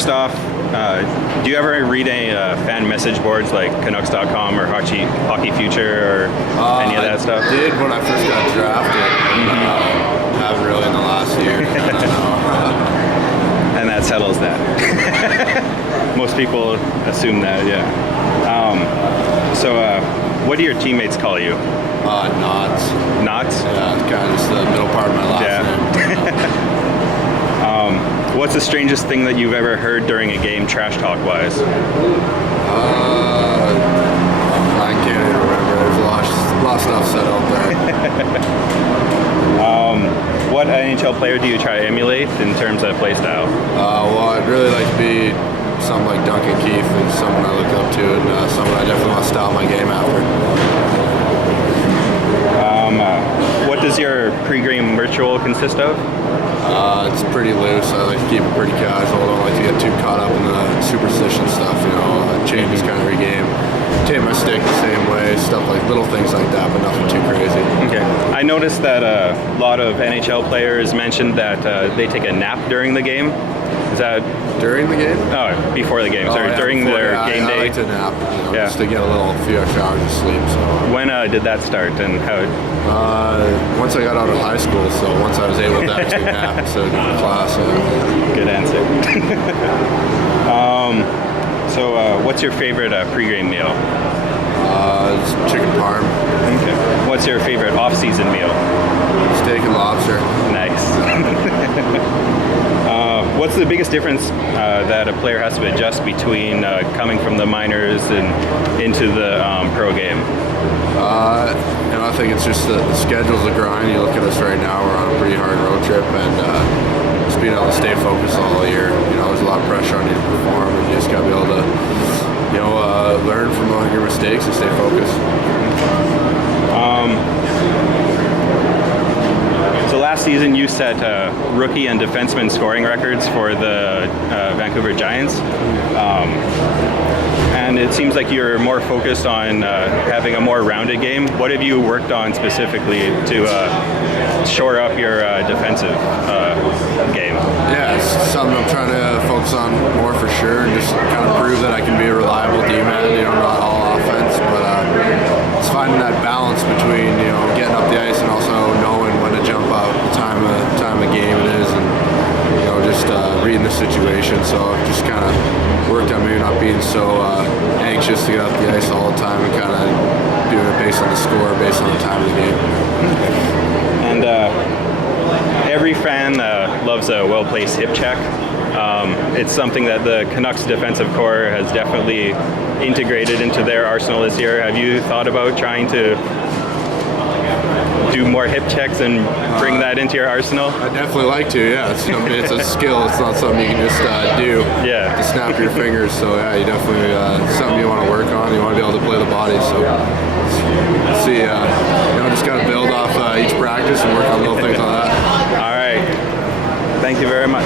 first off, do you ever read any fan message boards like Canucks.com or Hockey Future or any of that stuff? I did when I first got drafted. Haven't really in the last year. And that settles that. Most people assume that, yeah. So what do your teammates call you? Knots. Knots? Yeah, kind of just the middle part of my last name. What's the strangest thing that you've ever heard during a game, trash talk wise? I can't even remember. There's a lot of stuff said out there. What NHL player do you try to emulate in terms of play style? Well, I'd really like to be something like Duncan Keith, and someone I look up to, and someone I definitely want to style my game after. What does your pre-game ritual consist of? It's pretty loose. I like to keep it pretty casual. I don't like to get too caught up in the superstition stuff, changes kind of every game. Take my stick the same way, stuff like little things like that, but nothing too crazy. Okay. I noticed that a lot of NHL players mentioned that they take a nap during the game. Is that during the game? Oh, before the game. Sorry, during their game day. I like to nap, just to get a few extra hours of sleep. So when did that start, and how? Once I got out of high school, so once I was able to actually nap instead of going to class. Good answer. So what's your favorite pre-game meal? It's chicken parm. Okay. What's your favorite off-season meal? Steak and lobster. Nice. What's the biggest difference that a player has to adjust between coming from the minors and into the pro game? I think it's just the schedule's a grind. You look at us right now; we're on a pretty hard road trip, and just being able to stay focused all year. There's a lot of pressure on you to perform, and you just got to be able to, learn from your mistakes and stay focused. So last season you set rookie and defenseman scoring records for the Vancouver Giants. And it seems like you're more focused on having a more rounded game. What have you worked on specifically to shore up your defensive game? Yeah, it's something I'm trying to focus on more for sure, and just kind of prove that I can be a reliable D-man, not all offense, but it's finding that balance between, getting up the ice and also knowing when to jump out, the time of game it is, and, just reading the situation. So I've just kind of worked on maybe not being so anxious to get up the ice all the time, and kind of doing it based on the score, based on the time of the game. And every fan loves a well-placed hip check. It's something that the Canucks defensive core has definitely integrated into their arsenal this year. Have you thought about trying to do more hip checks and bring that into your arsenal? I'd definitely like to, yeah. It's a skill. It's not something you can just do. Yeah. To snap your fingers. So yeah, you definitely something you want to work on. You want to be able to play the body. So see, just got to build off each practice and work on little things like that. All right. Thank you very much.